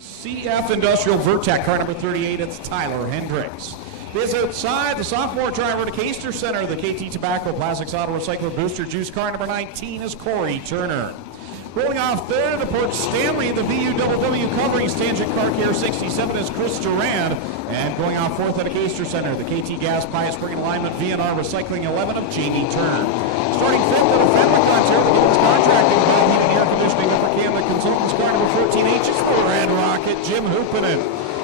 CF Industrial Vertec, car number 38, it's Tyler Hendricks. This outside, the sophomore driver to Caster Center, the KT Tobacco Plastics Auto Recycler Booster Juice, car number 19 is Corey Turner. Rolling off third to Port Stanley, the VUWW Coverings Tangent Car Care 67 is Chris Durand. And going off fourth at a Caster Center, the KT Gas Pious Spring Alignment VNR Recycling 11 of Jamie Turner. Starting fifth at a Fenwick, Ontario, the Gold's Contracting, Bell Heating Air Conditioning, Upper Canada Consultants, car number 14H is the Red Rocket, Jim Hoopinen.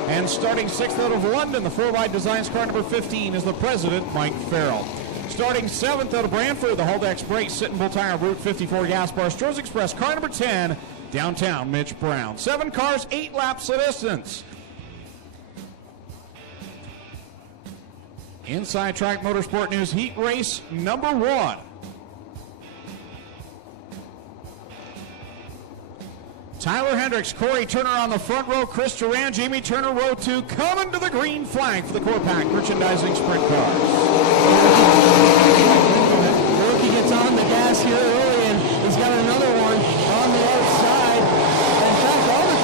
And starting sixth out of London, the 4x Designs, car number 15 is the President, Mike Farrell. Starting seventh out of Brantford, the Haldex Brakes, Sitting Bull Tire, Route 54 Gas Bar, Stroh's Express, car number 10, downtown, Mitch Brown. 7 cars, 8 laps of distance. Inside Track Motorsport News Heat Race number 1. Tyler Hendricks, Corey Turner on the front row, Chris Durand, Jamie Turner, row 2, coming to the green flag for the Core Pack Merchandising Sprint Cars. Rookie gets on the gas here early, and he's got another one on the outside. In fact, all the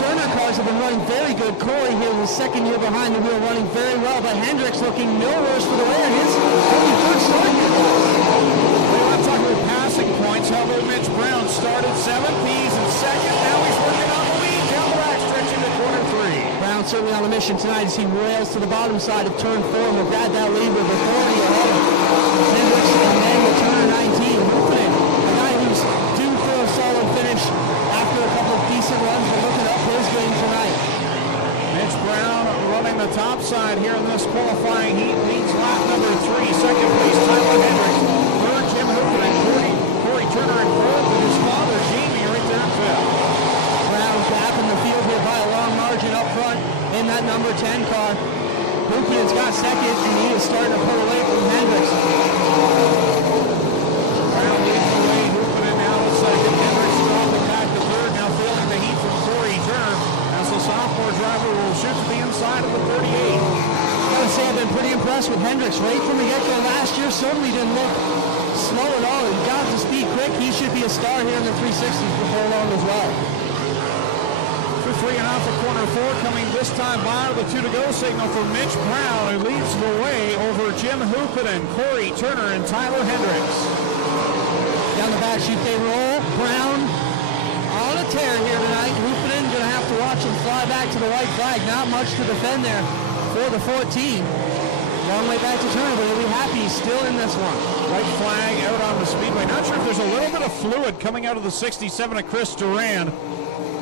Turner cars have been running very good. Corey here in the second year behind the wheel running very well, but Hendricks looking no worse for the wear. His only third start here. I'm talking about passing points. How about Mitch Brown started 7th, he's in second, now he's working on the lead, down the back stretch into corner 3. Brown certainly on a mission tonight as he rails to the bottom side of turn 4 and will grab that lead with authority ahead of Hendricks and then the Turner 19. Hoopinen, a guy who's due for a solid finish after a couple of decent runs and looking up his game tonight. Mitch Brown running the top side here in this qualifying heat, leads lap number 3, second place Tyler Hendricks, third Jim Hoopinen, Corey Turner in fourth, and his father Jamie right there in fifth. Brown gap in the field here by a long margin up front in that number 10 car. Hoopinen's got second, and he is starting to pull away from Hendricks. Brown leads the way, Hoopinen now in second, Hendricks dropping back to third, now feeling the heat from Corey Turner as the sophomore driver will shoot to the inside of the 38. I gotta say, I've been pretty impressed with Hendricks right from the get-go last year. Certainly didn't look slow at all. He got to speed quick. He should be a star here in the 360s before long as well. For 3 and off of corner 4, coming this time by with a 2 to go signal for Mitch Brown, who leads the way over Jim Hoopinen, Corey Turner, and Tyler Hendricks. Down the back sheet they roll. Brown on a tear here tonight. Hoopinen gonna have to watch him fly back to the white flag. Not much to defend there for the 14. Long way back to Turner, but he'll be happy he's still in this one. White flag out on the speedway. Not sure if there's a little bit of fluid coming out of the 67 of Chris Durand.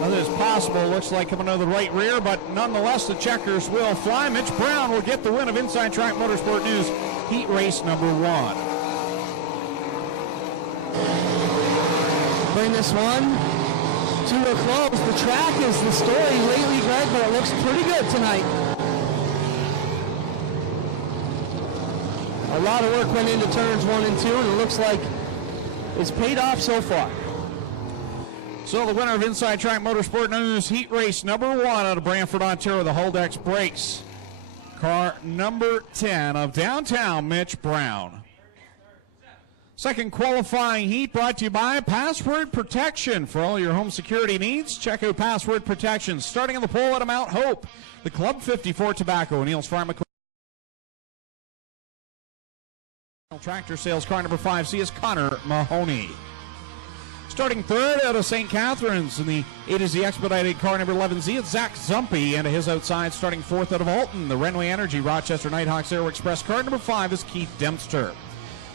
That is possible. Looks like coming out of the right rear, but nonetheless the checkers will fly. Mitch Brown will get the win of Inside Track Motorsport News Heat Race number 1. Bring this one to a close. The track is the story lately, Greg, but it looks pretty good tonight. A lot of work went into turns 1 and 2, and it looks like it's paid off so far. So the winner of Inside Track Motorsport News Heat Race number 1 out of Brantford, Ontario, the Haldex Brakes. Car number 10 of downtown Mitch Brown. Second qualifying heat brought to you by Password Protection. For all your home security needs, check out Password Protection. Starting on the pole at Mount Hope, the Club 54 Tobacco, Neil's Farm Tractor Sales, car number 5C is Connor Mahoney. Starting third out of St. Catharines in the A to Z Expedited car number 11Z, it's Zach Zumpy, and to his outside starting fourth out of Alton, the Renway Energy Rochester Nighthawks Aero Express car number 5 is Keith Dempster.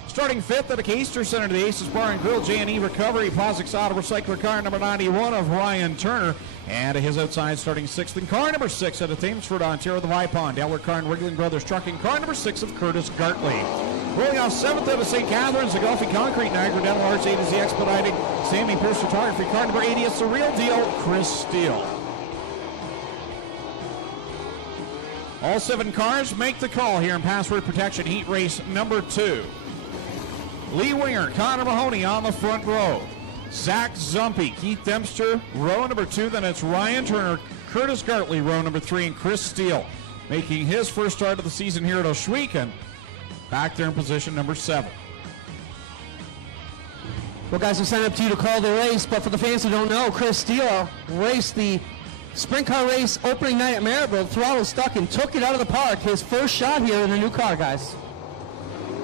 Starting fifth at a Caster Center to the Aces Bar and Grill J&E Recovery Plastics Auto Recycler car number 91 of Ryan Turner, and to his outside starting sixth in car number 6 out of Thamesford, Ontario, the Vipond Delaware car and Wriggling Brothers Trucking car number 6 of Curtis Gartley. Rolling off seventh out of St. Catharines, the Gulfy Concrete Niagara Dental Arts A to Z Expediting Sammy Pierce Photography car number 80, it's the Real Deal, Chris Steele. All 7 cars make the call here in Password Protection Heat Race number 2. Lee Winger, Connor Mahoney on the front row. Zach Zumpy, Keith Dempster, row number 2. Then it's Ryan Turner, Curtis Gartley, row number 3, and Chris Steele making his first start of the season here at Ohsweken. Back there in position number 7. Well, guys, I'm signing up to you to call the race, but for the fans who don't know, Chris Steele raced the sprint car race opening night at Maribel. Throttle stuck and took it out of the park. His first shot here in the new car, guys.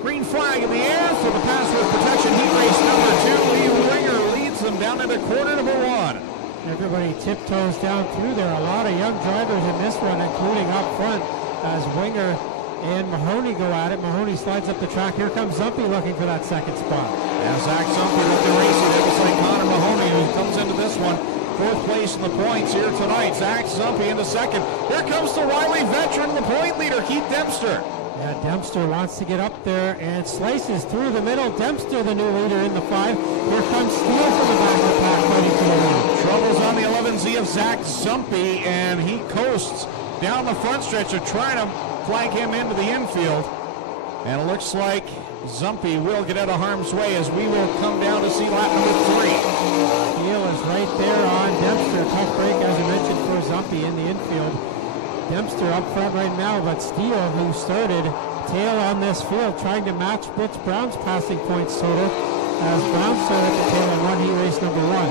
Green flag in the air for the password protection heat race number 2. Lee Winger leads them down into corner number 1. Everybody tiptoes down through there. A lot of young drivers in this one, including up front, as Winger and Mahoney go at it. Mahoney slides up the track. Here comes Zumpy looking for that second spot. And Zach Zumpy with the racing. It was like Connor Mahoney who comes into this one. 4th place in the points here tonight. Zach Zumpy into second. Here comes the wily veteran, the point leader, Keith Dempster. Yeah, Dempster wants to get up there and slices through the middle. Dempster, the new leader in the 5. Here comes Steele from the back of the pack, fighting to the lead. Troubles on the 11Z of Zach Zumpy, and he coasts down the front stretch of trying to flag him into the infield. And it looks like Zumpy will get out of harm's way as we will come down to see lap number 3. Steele is right there on Dempster. Tough break, as I mentioned, for Zumpy in the infield. Dempster up front right now, but Steele, who started tail on this field, trying to match Brooks Brown's passing points total, as Brown started at the tail and won heat race number 1.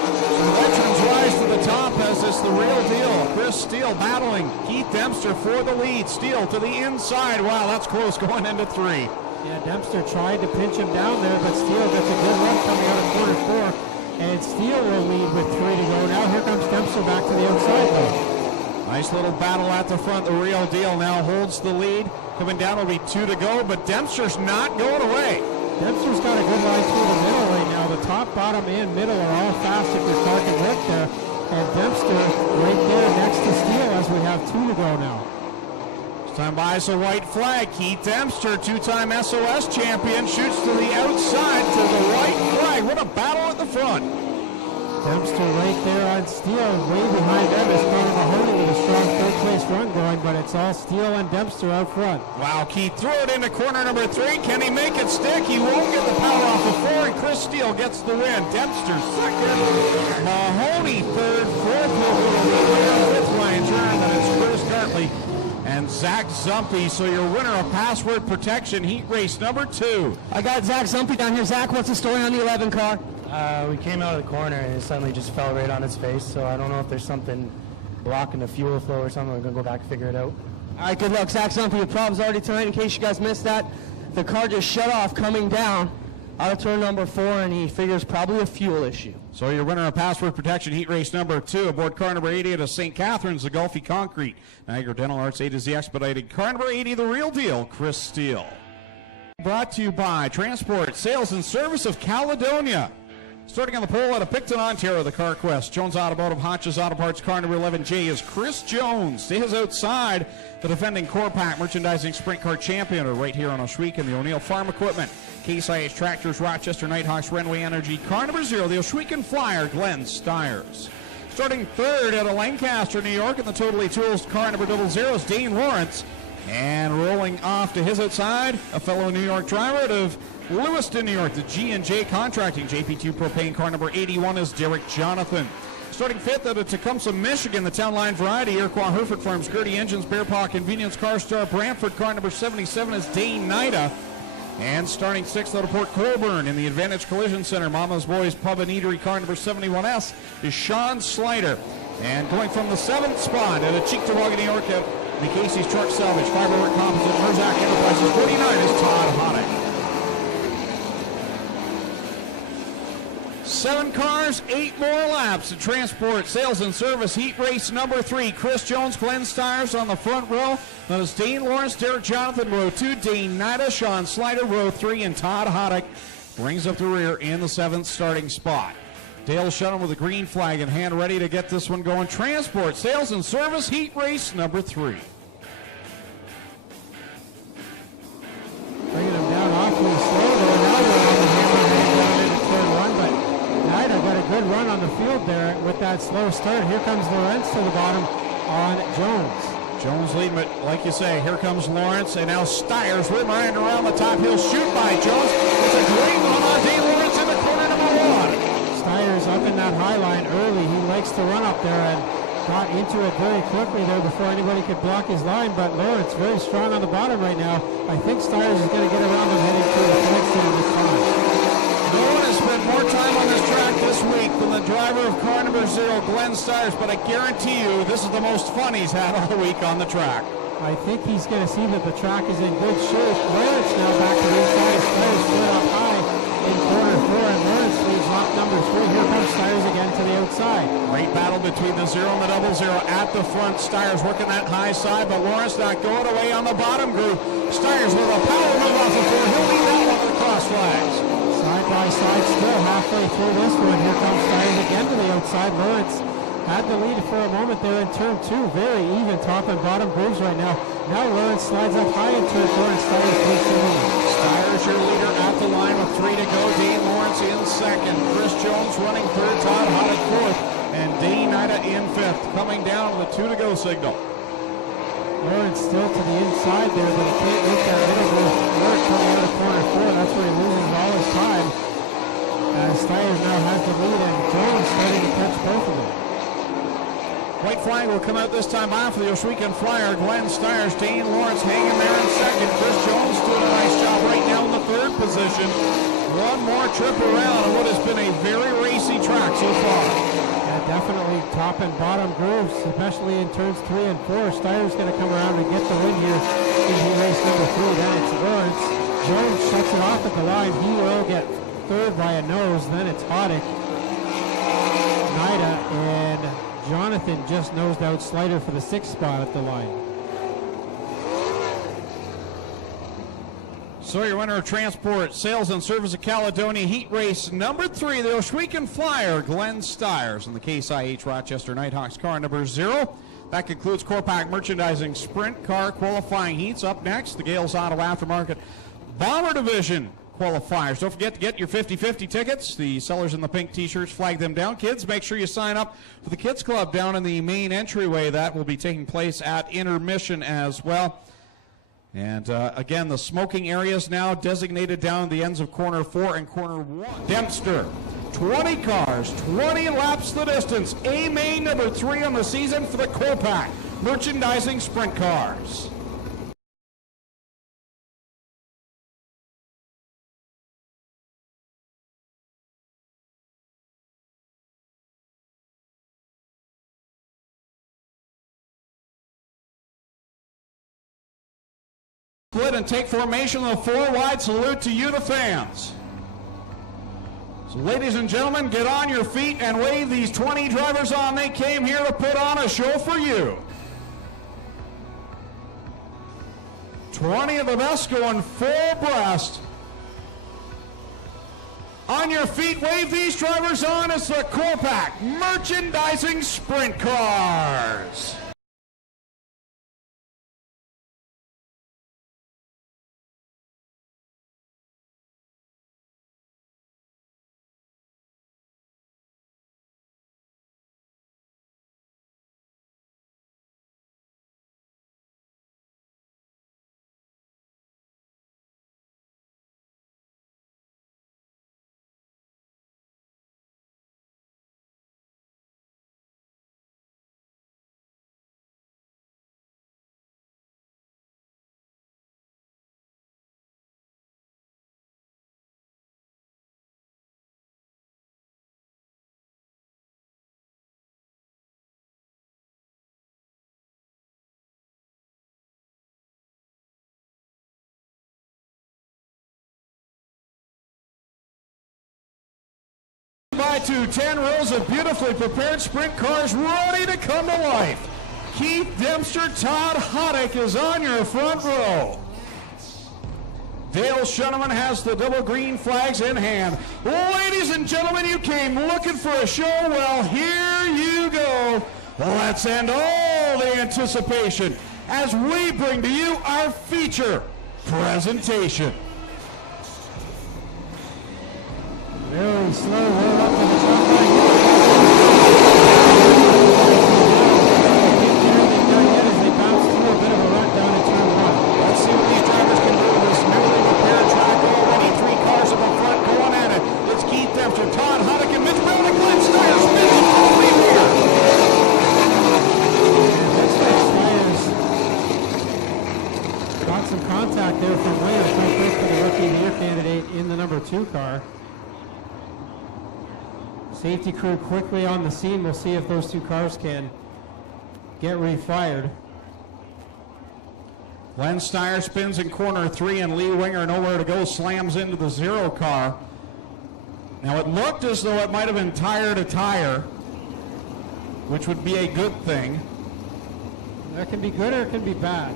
So the veterans rise to the top as it's the real deal. Chris Steele battling Keith Dempster for the lead. Steele to the inside. Wow, that's close going into 3. Yeah, Dempster tried to pinch him down there, but Steele gets a good run coming out of corner 4. And Steele will lead with 3 to go. Now here comes Dempster back to the outside though. Nice little battle at the front. The real deal now holds the lead. Coming down will be 2 to go, but Dempster's not going away. Dempster's got a good line through the middle right now. The top, bottom, and middle are all fast if your car can work there. And Dempster right there next to Steele as we have 2 to go now. This time buys a white flag. Keith Dempster, 2-time SOS champion, shoots to the outside to the white flag. What a battle at the front. Dempster right there on Steele. Way behind them is Connor Mahoney with a strong 3rd place run going, but it's all Steele and Dempster out front. Wow, Keith threw it into corner number 3. Can he make it stick? He won't get the power off of 4, and Chris Steele gets the win. Dempster 2nd. Mahoney 3rd. 4th will be the 5th line turn, and it's Chris Gartley and Zach Zumpy. So your winner of password protection heat race number 2. I got Zach Zumpy down here. Zach, what's the story on the 11 car? We came out of the corner and it suddenly just fell right on its face, so I don't know if there's something blocking the fuel flow or something. We're going to go back and figure it out. All right, good luck. Zach Zumpy with problems already tonight. In case you guys missed that, the car just shut off coming down out of turn number 4, and he figures probably a fuel issue. So your winner of password protection heat race number 2 aboard car number 80 out of St. Catharines, the Gulfy Concrete. Niagara Dental Arts, A to Z Expedited. Car number 80, the real deal, Chris Steele. Brought to you by Transport, Sales, and Service of Caledonia. Starting on the pole out of Picton, Ontario, the Car Quest. Jones Automotive, Hodges Auto Parts, car number 11J is Chris Jones. To his outside, the defending Core Pack Merchandising Sprint Car Champion are right here on Oshweek and the O'Neill Farm Equipment. Case IH Tractors, Rochester, Nighthawks, Renway Energy, car number 0, the Oshweek Flyer, Glenn Styres. Starting 3rd out of Lancaster, New York, in the Totally Tools, car number 00 is Dane Lawrence. And rolling off to his outside, a fellow New York driver out of Lewiston, New York, the G&J Contracting, JP2 Propane, car number 81 is Derek Jonathan. Starting 5th out of Tecumseh, Michigan, the Town Line Variety, Iroquois Hereford Farms, Gertie Engines, Bear Paw Convenience, Car Star, Brantford, car number 77 is Dane Nida. And starting 6th out of Port Colborne in the Advantage Collision Center, Mama's Boys Pub and Eatery, car number 71S is Sean Slider. And going from the 7th spot at a Cheektowaga, New York, at the Casey's Truck Salvage, Fiberwork Composite, Merzac Enterprises, 49 is Todd Hoddick. 7 cars, 8 more laps at Transport, Sales, and Service heat race number 3. Chris Jones, Glenn Styres on the front row. That is Dane Lawrence, Derek Jonathan, row 2, Dane Nida, Sean Slider, row 3, and Todd Hoddick brings up the rear in the 7th starting spot. Dale Shunham with a green flag in hand, ready to get this one going. Transport, Sales, and Service heat race number 3. Bringing him down awfully slow there. Now they're on the hammer heading down into turn 1, but Nida got a good run on the field there with that slow start. Here comes Lawrence to the bottom on Jones. Jones leading, but like you say, here comes Lawrence, and now Styres riding around the top. He'll shoot by Jones. It's a great run on Dane Lawrence in the corner number 1. Styres up in that high line early. He likes to run up there and got into it very quickly there before anybody could block his line, but Lawrence very strong on the bottom right now. I think Styres is going to get around him heading to the finish this time. No one has spent more time on this track this week than the driver of car number 0, Glenn Styres, but I guarantee you this is the most fun he's had all week on the track. I think he's going to see that the track is in good shape. Lawrence now back to the inside. Styres split up high in corner 4, and Lawrence leads lap number 3. Here comes Styres again to the outside. Great battle between the 0 and the 0-0 at the front. Styres working that high side, but Lawrence not going away on the bottom group. Styres with a power move off the 4. He'll lead that one to the cross flags. Side by side still halfway through this one. Here comes Styres again to the outside. Lawrence had the lead for a moment there in turn 2. Very even top and bottom grooves right now. Now Lawrence slides up high in turn 4 and Styres takes the lead. Styres your leader at the line with 3 to go. Dane Lawrence in second. Chris Jones running third. Todd Hoddick fourth. And Dane Ida in fifth. Coming down with a 2 to go signal. Lawrence still to the inside there, but he can't make that middle groove work coming out of corner 4. That's where he loses all his time. As Styres now has the lead and Jones starting to catch both of them. White flag will come out this time after the Oshwegan Flyer. Glenn Styres, Dane Lawrence hanging there in second. Chris Jones doing a nice job right now in the third position. One more trip around on what has been a very racy track so far. Yeah, definitely top and bottom grooves, especially in turns 3 and 4. Styres going to come around and get the win here in race number 3. Then it's Lawrence. Jones shuts it off at the line. He will get third by a nose. Then it's Hoddick, Nida, and Jonathan just nosed out Slider for the 6th spot at the line. So your winner of Transport, Sales and Service of Caledonia Heat Race number 3, the Oshwegan Flyer, Glenn Styres, and the Case IH Rochester Nighthawks car number 0. That concludes Corpac Merchandising Sprint Car qualifying heats. Up next, the Gales Auto Aftermarket Bomber Division qualifiers. Don't forget to get your 50-50 tickets. The sellers in the pink t-shirts, flag them down. Kids, make sure you sign up for the Kids Club down in the main entryway. That will be taking place at intermission as well. And again, the smoking areas now designated down the ends of corner 4 and corner 1. Dempster, 20 cars, 20 laps the distance. A main number 3 on the season for the Corpac Merchandising Sprint Cars. Split and take formation of the 4 wide. Salute to you, the fans. So ladies and gentlemen, get on your feet and wave these 20 drivers on. They came here to put on a show for you. 20 of the best going full breast. On your feet, wave these drivers on. It's the Corpac Merchandising Sprint Cars. By 10 rows of beautifully prepared sprint cars ready to come to life. Keith Dempster, Todd Hoddick is on your front row. Dale Shuneman has the double green flags in hand. Ladies and gentlemen, you came looking for a show. Well, here you go. Let's end all the anticipation as we bring to you our feature presentation. Very slow roll up to the top right here. As they bounce through a bit of a rut down in turn 1. Let's see what these drivers can do in this newly repaired track already. 3 cars up in front going at it. It's Keith Dempster, Todd Hoddick, and Mitch Brown and Glenn Styres. Mitch is the lead here. Looks like Styres got some contact there from Williams. Quite quick for the Rookie of the Year candidate in the number 2 car. Safety crew quickly on the scene. We'll see if those two cars can get refired. Glenn Steyer spins in corner 3, and Lee Winger, nowhere to go, slams into the 0 car. Now it looked as though it might have been tire to tire, which would be a good thing. That can be good or it can be bad.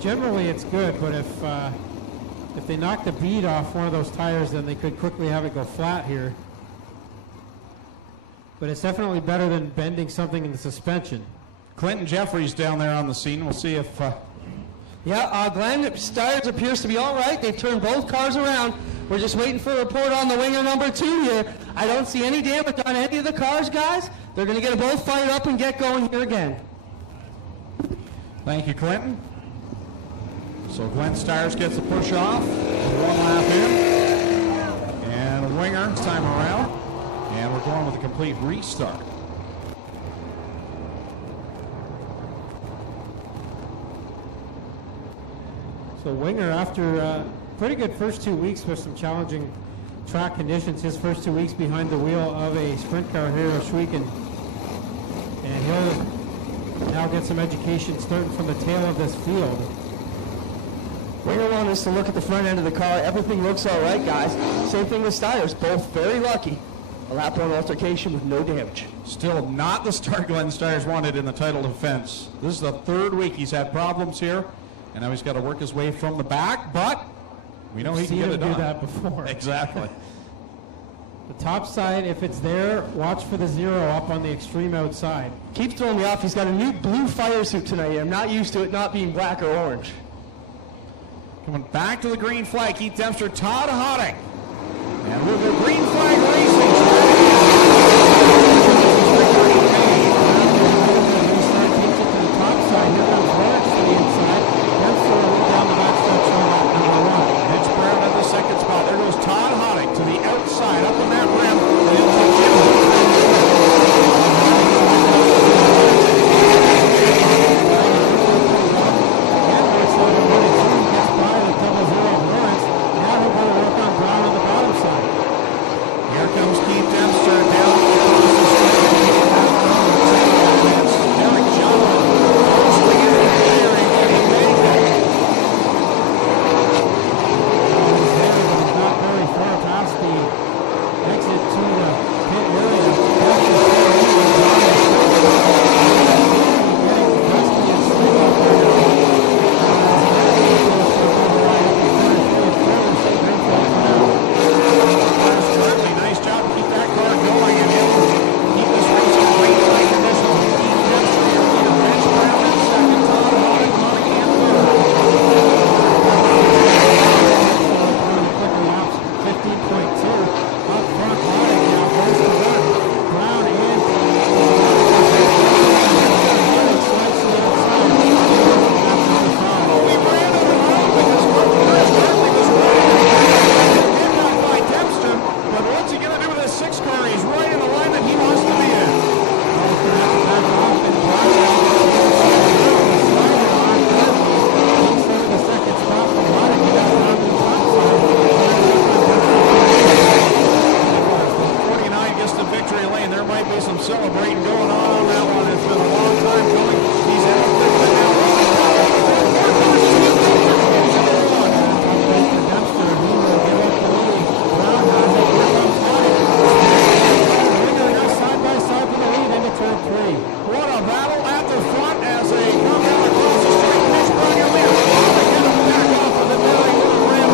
Generally it's good, but if they knock the bead off one of those tires, then they could quickly have it go flat here. But it's definitely better than bending something in the suspension. Clinton Jeffries down there on the scene. We'll see if... Glenn Styres appears to be all right. They've turned both cars around. We're just waiting for a report on the Winger number 2 here. I don't see any damage on any of the cars, guys. They're going to get them both fired up and get going here again. Thank you, Clinton. So Glenn Styres gets a push off. 1 lap in. And Winger this time around. And we're going with a complete restart. So Winger, after a pretty good first 2 weeks with some challenging track conditions, his first 2 weeks behind the wheel of a sprint car here at Schweiken. And he'll now get some education starting from the tail of this field. Winger wanted us to look at the front end of the car. Everything looks all right, guys. Same thing with Styres. Both very lucky. A lap 1 altercation with no damage. Still not the start Glenn Styres wanted in the title defense. This is the 3rd week he's had problems here, and now he's got to work his way from the back, but we know he can get it done. Do that before. Exactly. The top side, if it's there, watch for the 0 up on the extreme outside. Keeps throwing me off. He's got a new blue fire suit tonight. I'm not used to it not being black or orange. Coming back to the green flag, Keith Dempster, Todd Hotting. And with the green flag racing. Takes it to the top side. Here comes Lawrence to the inside. Dempster will lead down the backstretch on lap number 1. Mitch Brown at the 2nd spot. There goes Todd Hotting to the outside, up on that rim. And into Jim. Hendricks over 1-2 gets by the 0-0 of Lawrence. Now he'll go to work on Brown on the bottom side. Here comes Keith Dempster down across the straight. Derek John posting into the clear and getting naked. He's there, but he's not very far past the exit to the pit area. Dempster's there, getting Dusty and Sling up there now. Nice job to keep that car going and keep this racing green flag conditions. Keith Dempster here, leader, Mitch Brown in 2nd, Todd Hotting running in 3rd. Quicker laps, 15.2. Up front, Hotting now goes to run. Brown in. Hotting slides to the outside. We ran it around because Chris Hartley was running. Did not by Dempster, but what's he going to do with his 6 car? He's right in the line that he wants to be in. He's going to have to back off and Brown the 2nd spot from Hotting. He got down to the top side. 49 gets the victory lane. There might be some celebrating going on that one. It's been a long time coming. He's in the pit now. Dempster, he will give up the lead. Brown has it. Here comes Hotting. Winger now side by side for the lead into turn 3. What a battle at the front as they come down across the straight. Mitch Brown, your leader. Hotting get him back off of the very little ramp.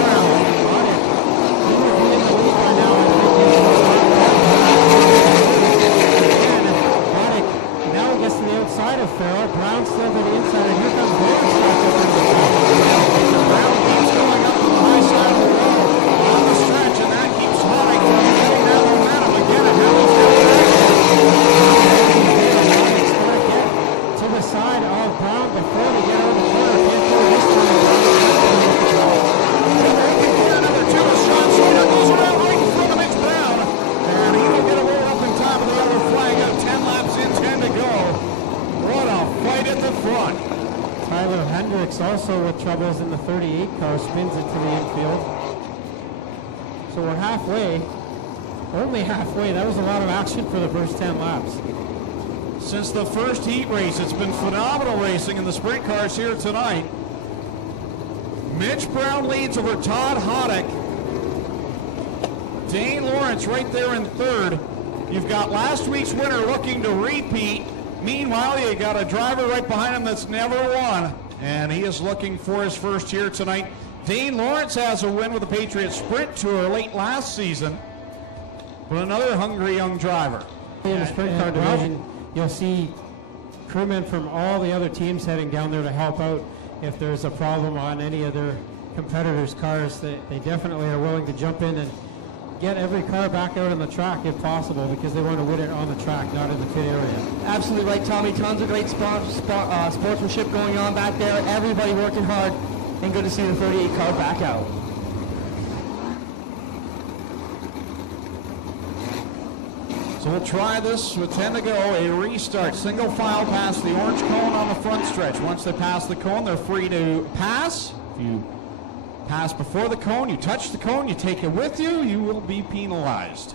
Brown. Hotting. He would be in the lead by now. I think Hotting now gets to the outside of Farrell. Brown still to the inside, and here comes Lawrence back up in the top. Brown keeps going up to the high side of the wall on the stretch, and that keeps Hotting from getting that momentum again. And now he's down there. Hotting's going to get to the side of Brown before they get over the corner. Can't do it this time. Number 2 is Sean Slater. Goes around right in front of Mitch Brown. And he will get a roll up in top of the other flag. Got 10 laps in, 10 to go. What a fight at the front. Tyler Hendricks also with troubles in the 38 car, spins it to the infield. So we're halfway. only halfway. That was a lot of action for the first 10 laps. Since the first heat race, it's been phenomenal racing in the sprint cars here tonight. Mitch Brown leads over Todd Hoddick. Dane Lawrence right there in third. You've got last week's winner looking to repeat. Meanwhile, you got a driver right behind him that's never won, and he is looking for his first here tonight. Dane Lawrence has a win with the Patriot Sprint Tour late last season, but another hungry young driver. In the sprint car division, you'll see crewmen from all the other teams heading down there to help out if there's a problem on any of their competitors' cars. They definitely are willing to jump in and get every car back out on the track if possible, because they want to win it on the track, not in the pit area. Absolutely right, Tommy. Tons of great sportsmanship going on back there. Everybody working hard, and good to see the 38 car back out. So we'll try this with 10 to go, a restart. Single file past the orange cone on the front stretch. Once they pass the cone, they're free to pass. If you pass before the cone, you touch the cone, you take it with you, you will be penalized.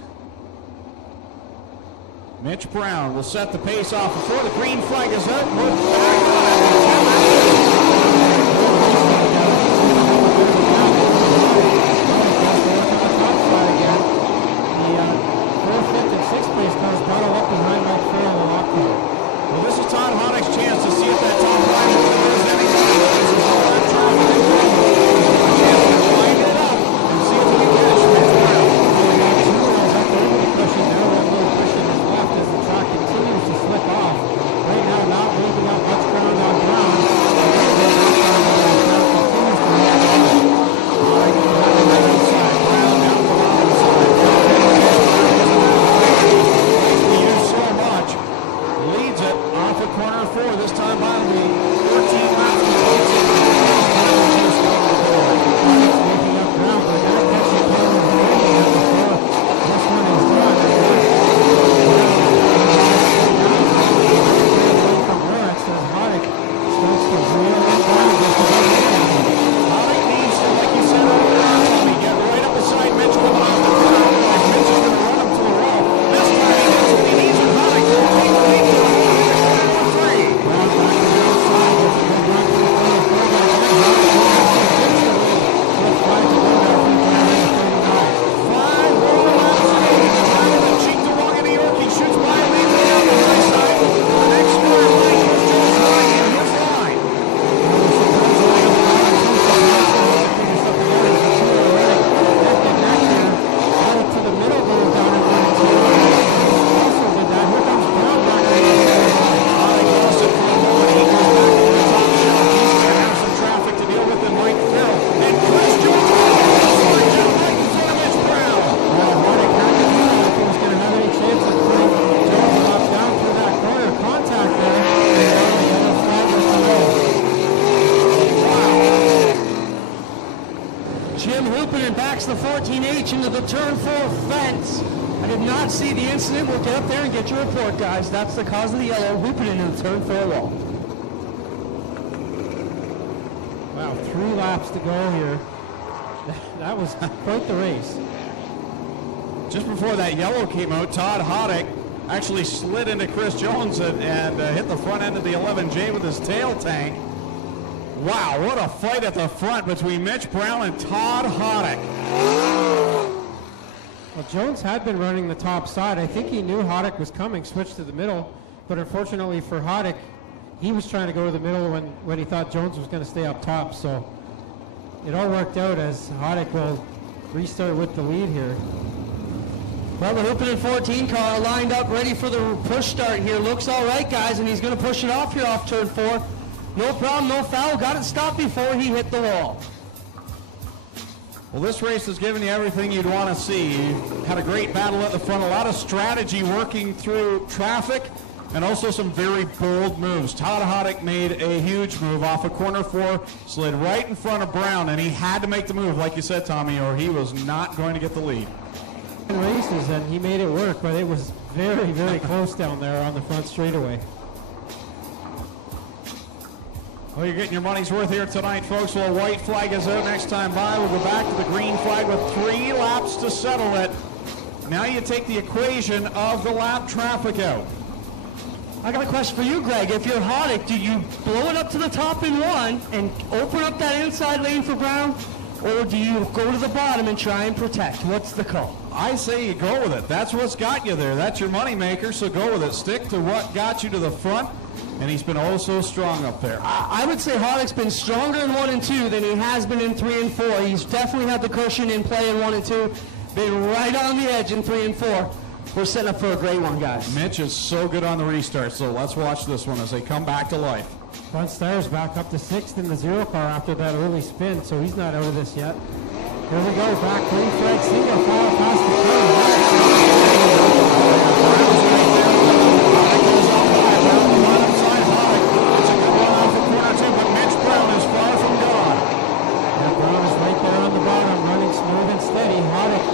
Mitch Brown will set the pace off before the green flag is out. We're back Well, this is Todd Hoddick's chance to see if that top line is anything. This is all that traffic. A chance to line it up and see if we can catch Mitch Brown. Up over the cushion now, that little cushion is left as the track continues to slip off. Right now, not leaving up much ground on ground. Corner 4, this time by the 13 laps. Making up ground, but they're going to catch the corner before this one is done. From Lawrence, as Hoddick starts to reel it down just about Hoddick needs to, like you said earlier, Tommy, get right up beside Mitch coming off the corner. Mitch is going to run him to the wall. This time he gets what he needs, and Hoddick will take the lead to the wall. The 14H into the turn 4 fence. I did not see the incident. We'll get up there and get your report, guys. That's the cause of the yellow, looping into the turn 4 wall. Wow, 3 laps to go here. That was quite the race. Just before that yellow came out, Todd Hoddick actually slid into Chris Jones and hit the front end of the 11J with his tail tank. Wow, what a fight at the front between Mitch Brown and Todd Hoddick. Well, Jones had been running the top side. I think he knew Hoddick was coming, switched to the middle, but unfortunately for Hoddick, he was trying to go to the middle when he thought Jones was going to stay up top, so it all worked out as Hoddick will restart with the lead here. Well, the Hoopin' 14 car lined up, ready for the push start here. Looks all right, guys, and he's going to push it off here off turn 4. No problem, no foul. Got it stopped before he hit the wall. Well, this race has given you everything you'd want to see. You had a great battle at the front, a lot of strategy working through traffic, and also some very bold moves. Todd Hoddick made a huge move off of corner 4, slid right in front of Brown, and he had to make the move, like you said, Tommy, or he was not going to get the lead. Races, and he made it work, but it was very, very close down there on the front straightaway. Well, you're getting your money's worth here tonight, folks. Well, a white flag is out next time by. We'll go back to the green flag with 3 laps to settle it. Now you take the equation of the lap traffic out. I got a question for you, Greg. If you're Hoddick, do you blow it up to the top in one and open up that inside lane for Brown? Or do you go to the bottom and try and protect? What's the call? I say you go with it. That's what's got you there. That's your moneymaker, so go with it. Stick to what got you to the front, and he's been oh so strong up there. I would say Hoddick's been stronger in 1 and 2 than he has been in 3 and 4. He's definitely had the cushion in play in 1 and 2. Been right on the edge in 3 and 4. We're setting up for a great one, guys. Mitch is so good on the restart, so let's watch this one as they come back to life. dmstyres back up to 6th in the 0 car after that early spin, so he's not out of this yet. Here we go, back green flag, single file past the Brown is right there on the bottom, running smooth and steady. Hoddick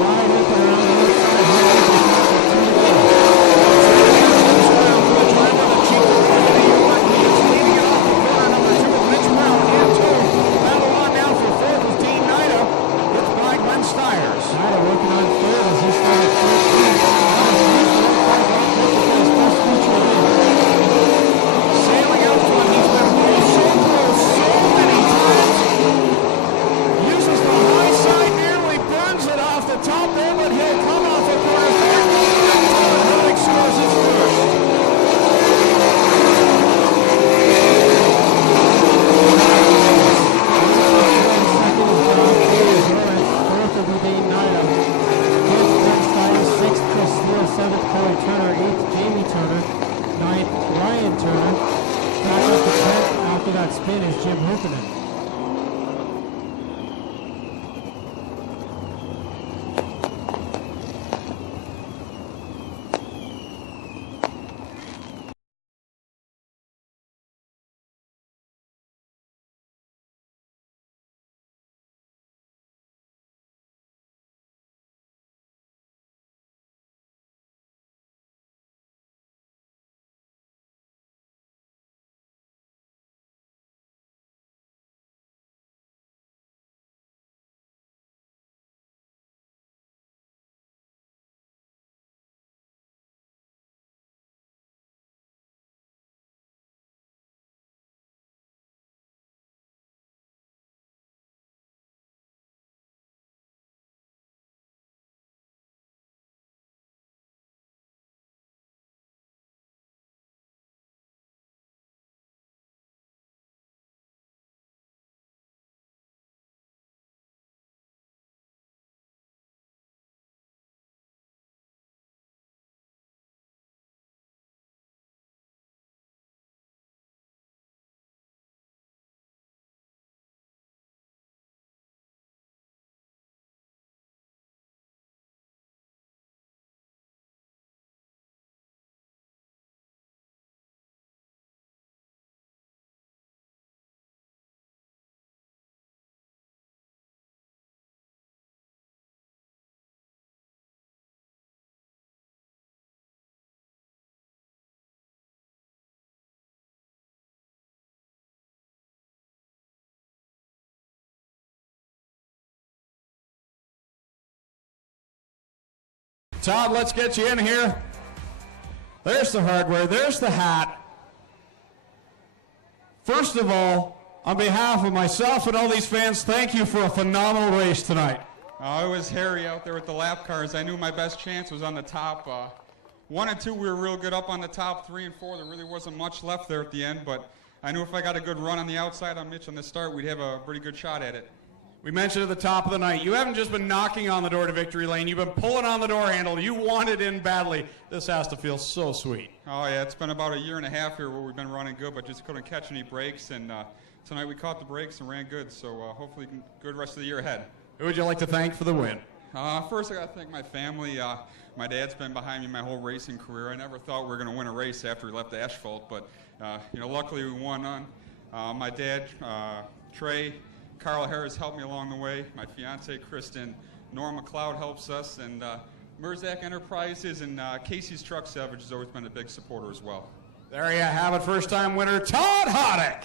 wide open around the outside. Working on third as he started 13. Sailing out front, he's been so close so many times. Uses the high side, nearly burns it off the top there, but he'll come off a corner. Hoddick scores his first. That spin is Jim Hoopenin. Todd, let's get you in here. There's the hardware. There's the hat. First of all, on behalf of myself and all these fans, thank you for a phenomenal race tonight. It was hairy out there with the lap cars. I knew my best chance was on the top. 1 and 2, we were real good up on the top. 3 and 4, there really wasn't much left there at the end, but I knew if I got a good run on the outside on Mitch on the start, we'd have a pretty good shot at it. We mentioned at the top of the night, you haven't just been knocking on the door to victory lane, you've been pulling on the door handle. You want it in badly. This has to feel so sweet. Oh yeah, it's been about a year and a half here where we've been running good, but just couldn't catch any breaks, and tonight we caught the breaks and ran good, so hopefully good rest of the year ahead. Who would you like to thank for the win? First, I got to thank my family. My dad's been behind me my whole racing career. I never thought we were going to win a race after we left the asphalt, but luckily we won on. My dad, Trey, Carl Harris helped me along the way. My fiance, Kristen, Norm McLeod helps us, and Merzak Enterprises and Casey's Truck Salvage has always been a big supporter as well. There you have it, first-time winner, Todd Hoddick.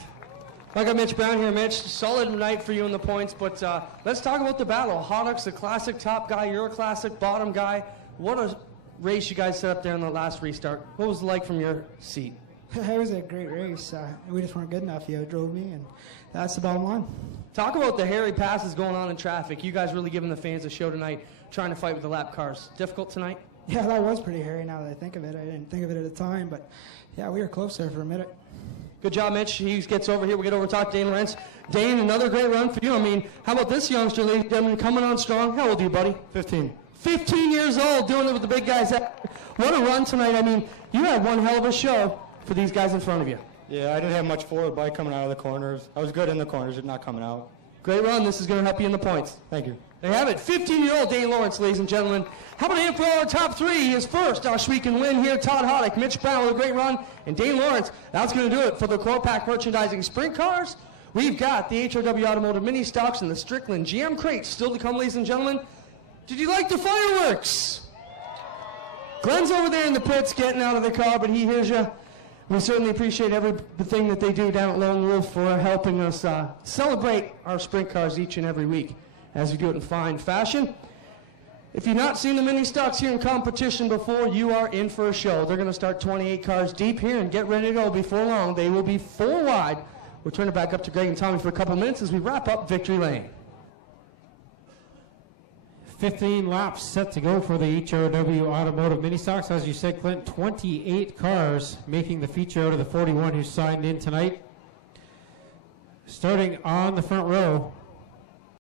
I got Mitch Brown here. Mitch, solid night for you in the points, but let's talk about the battle. Hoddock's the classic top guy, you're a classic bottom guy. What a race you guys set up there in the last restart. What was it like from your seat? It was a great race. We just weren't good enough. You drove me, and that's the bottom line. Talk about the hairy passes going on in traffic. You guys really giving the fans a show tonight, trying to fight with the lap cars. Difficult tonight? Yeah, that was pretty hairy now that I think of it. I didn't think of it at the time, but yeah, we were close there for a minute. Good job, Mitch. He gets over here. We get over to talk to Dane Lawrence. Dane, another great run for you. I mean, how about this youngster, ladies and gentlemen, coming on strong? How old are you, buddy? 15. 15 years old, doing it with the big guys. What a run tonight. I mean, you had one hell of a show for these guys in front of you. Yeah, I didn't have much forward bike coming out of the corners. I was good in the corners, but not coming out. Great run. This is going to help you in the points. Thank you. They have it. 15-year-old Dane Lawrence, ladies and gentlemen. How about him for our top three? His first Oshweek win here. Todd Hoddock, Mitch Brown with a great run, and Dane Lawrence. That's going to do it for the Core Pack Merchandising Sprint Cars. We've got the HRW Automotive Mini Stocks and the Strickland GM Crates still to come, ladies and gentlemen. Did you like the fireworks? Glenn's over there in the pits getting out of the car, but he hears you. We certainly appreciate everything that they do down at Lone Wolf for helping us celebrate our sprint cars each and every week as we do it in fine fashion. If you've not seen the mini stocks here in competition before, you are in for a show. They're going to start 28 cars deep here and get ready to go before long. They will be 4 wide. We'll turn it back up to Greg and Tommy for a couple minutes as we wrap up Victory Lane. 15 laps set to go for the HRW Automotive Mini Stocks. As you said, Clint, 28 cars making the feature out of the 41 who signed in tonight. Starting on the front row,